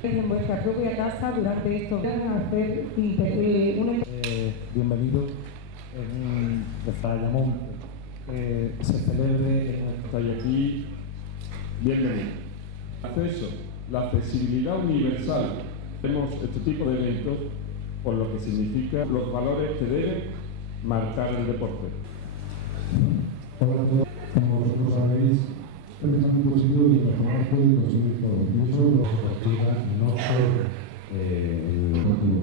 En vuestra propia casa durante estos días hacer una... Bienvenido de Ayamonte, se celebre en Estoy aquí, bienvenido. Acceso, la accesibilidad universal. Tenemos este tipo de eventos por lo que significa los valores que deben marcar el deporte. Hola a todos, como vosotros sabéis, el pensamiento positivo y lo que más puede conseguir todo. Y eso lo factura no solo el deportivo,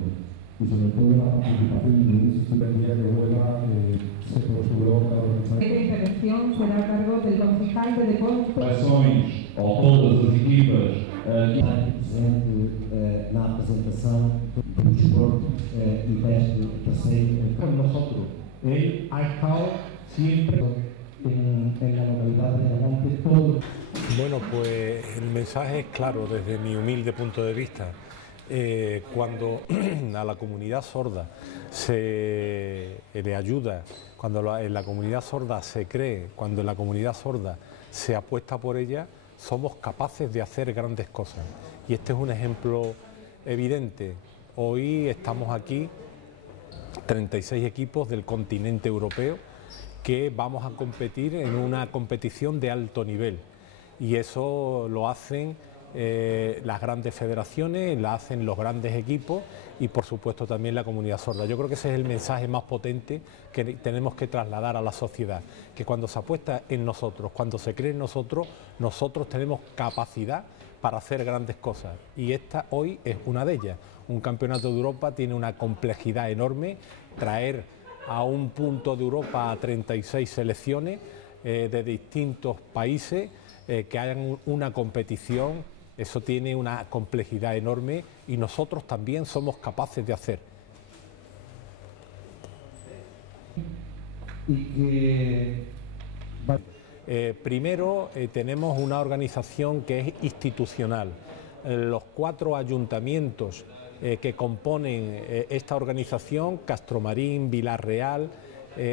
y sobre todo la participación en un sistema de día que vuelva se postuló cada organización. Esta intervención será a cargo del concejal de deporte. Ações ao todas as equipas presente na apresentação do desporto e deste passeio con nosotros. El ha estado siempre en la localidad de Ayamonte todo. Bueno, pues el mensaje es claro desde mi humilde punto de vista. Cuando a la comunidad sorda se le ayuda, cuando en la comunidad sorda se cree, cuando en la comunidad sorda se apuesta por ella, somos capaces de hacer grandes cosas. Y este es un ejemplo evidente. Hoy estamos aquí, 36 equipos del continente europeo, que vamos a competir en una competición de alto nivel. Y eso lo hacen las grandes federaciones, la hacen los grandes equipos y por supuesto también la comunidad sorda. Yo creo que ese es el mensaje más potente que tenemos que trasladar a la sociedad, que cuando se apuesta en nosotros, cuando se cree en nosotros, nosotros tenemos capacidad para hacer grandes cosas y esta hoy es una de ellas. Un campeonato de Europa tiene una complejidad enorme, traer a un punto de Europa a 36 selecciones de distintos países que hagan una competición. Eso tiene una complejidad enorme y nosotros también somos capaces de hacer. Primero tenemos una organización que es institucional. Los 4 ayuntamientos que componen esta organización, Castromarín, Vilarreal,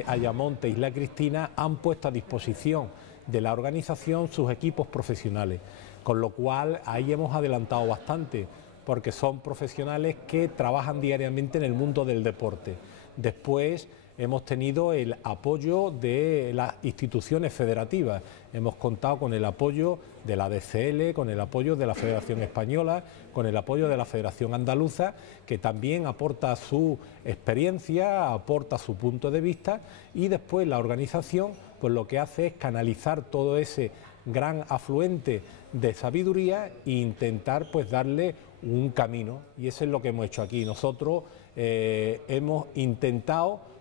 Ayamonte, Isla Cristina, han puesto a disposición de la organización sus equipos profesionales, con lo cual ahí hemos adelantado bastante, porque son profesionales que trabajan diariamente en el mundo del deporte. Después hemos tenido el apoyo de las instituciones federativas, hemos contado con el apoyo de la DCL, con el apoyo de la Federación Española, con el apoyo de la Federación Andaluza, que también aporta su experiencia, aporta su punto de vista, y después la organización pues lo que hace es canalizar todo ese gran afluente de sabiduría e intentar pues darle un camino, y eso es lo que hemos hecho aquí. Nosotros hemos intentado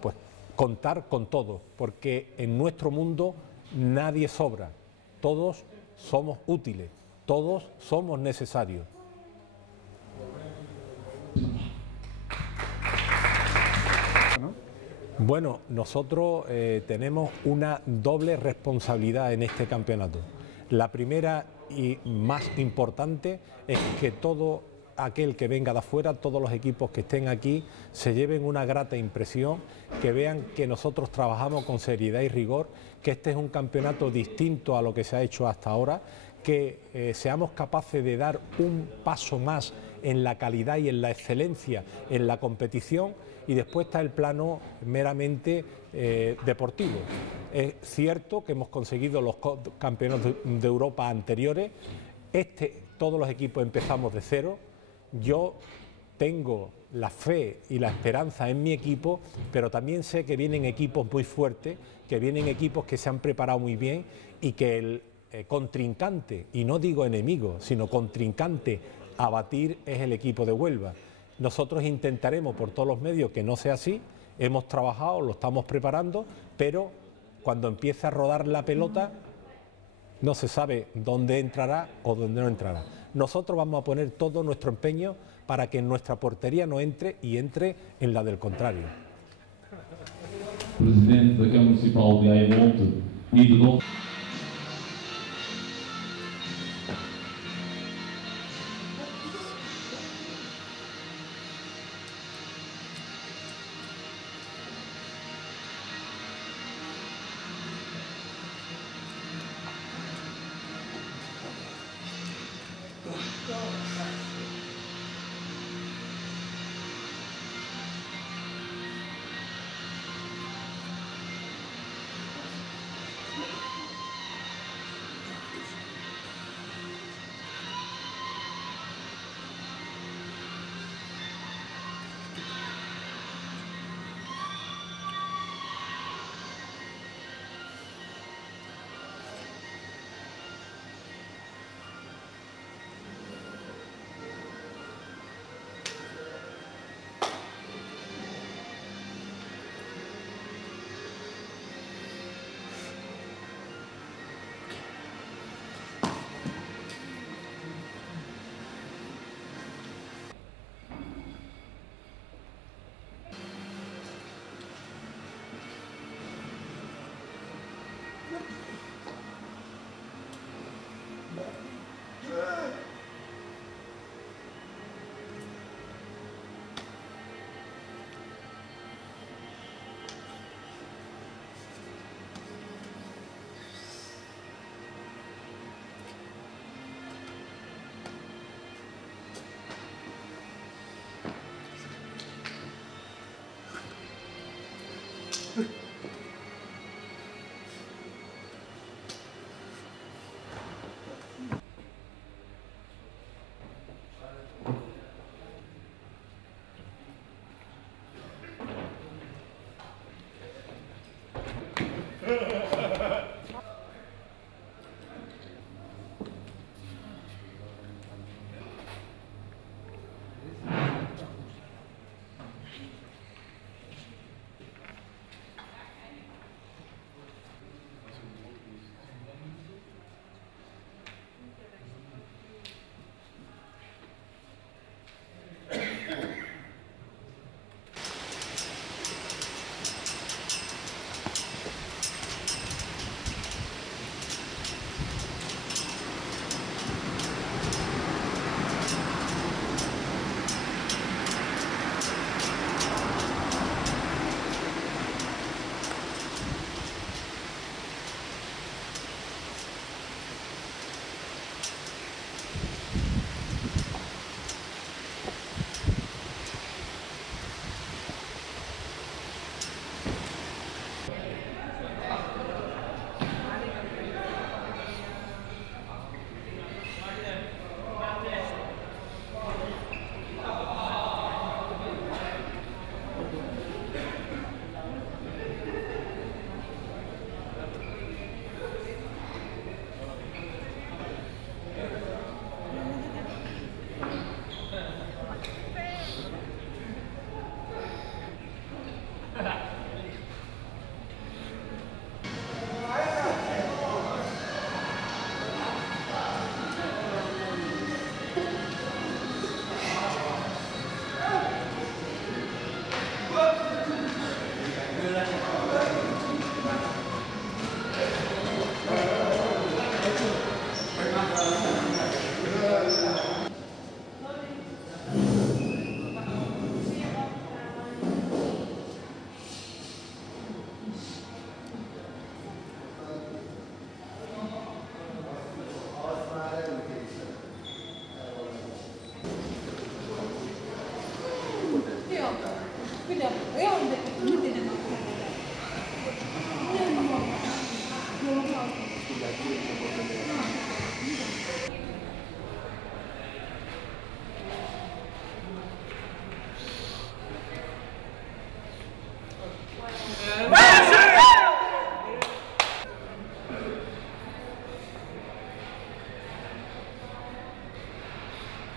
pues contar con todo, porque en nuestro mundo nadie sobra, todos somos útiles, todos somos necesarios. Bueno, nosotros tenemos una doble responsabilidad en este campeonato. La primera y más importante es que todo aquel que venga de afuera, todos los equipos que estén aquí, se lleven una grata impresión, que vean que nosotros trabajamos con seriedad y rigor, que este es un campeonato distinto a lo que se ha hecho hasta ahora, que seamos capaces de dar un paso más en la calidad y en la excelencia en la competición, y después está el plano meramente deportivo. Es cierto que hemos conseguido los campeonatos de Europa anteriores, todos los equipos empezamos de cero. Yo tengo la fe y la esperanza en mi equipo, pero también sé que vienen equipos muy fuertes, que vienen equipos que se han preparado muy bien y que el contrincante, y no digo enemigo, sino contrincante a batir es el equipo de Huelva. Nosotros intentaremos por todos los medios que no sea así, hemos trabajado, lo estamos preparando, pero cuando empiece a rodar la pelota no se sabe dónde entrará o dónde no entrará. Nosotros vamos a poner todo nuestro empeño para que en nuestra portería no entre y entre en la del contrario. Presidente da Câmara Municipal de Ayamonte e de Dom. Go.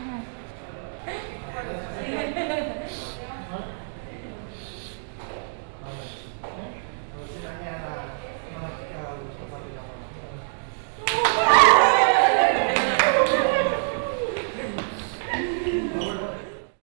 Ajá.